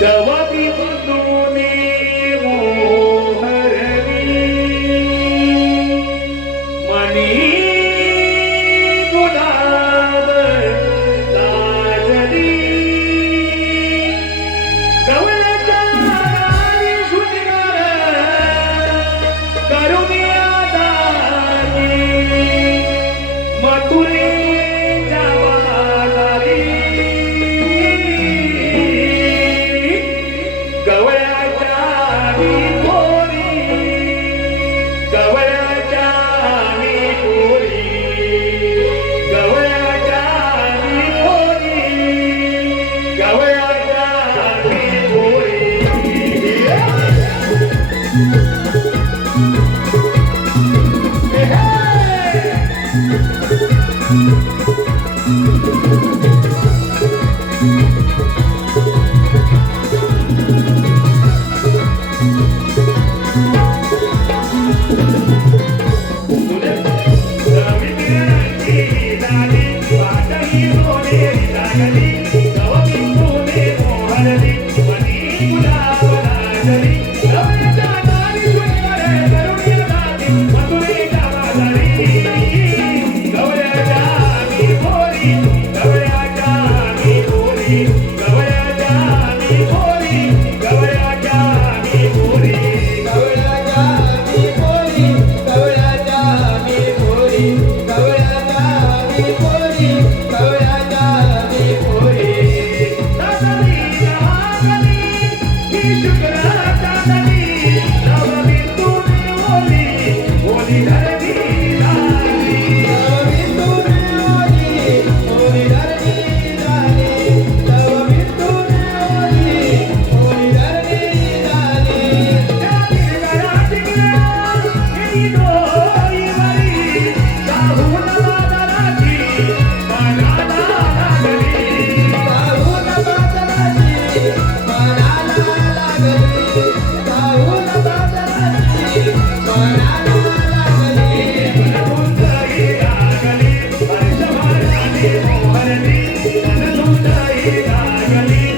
دواء بضد Thank you. Bye.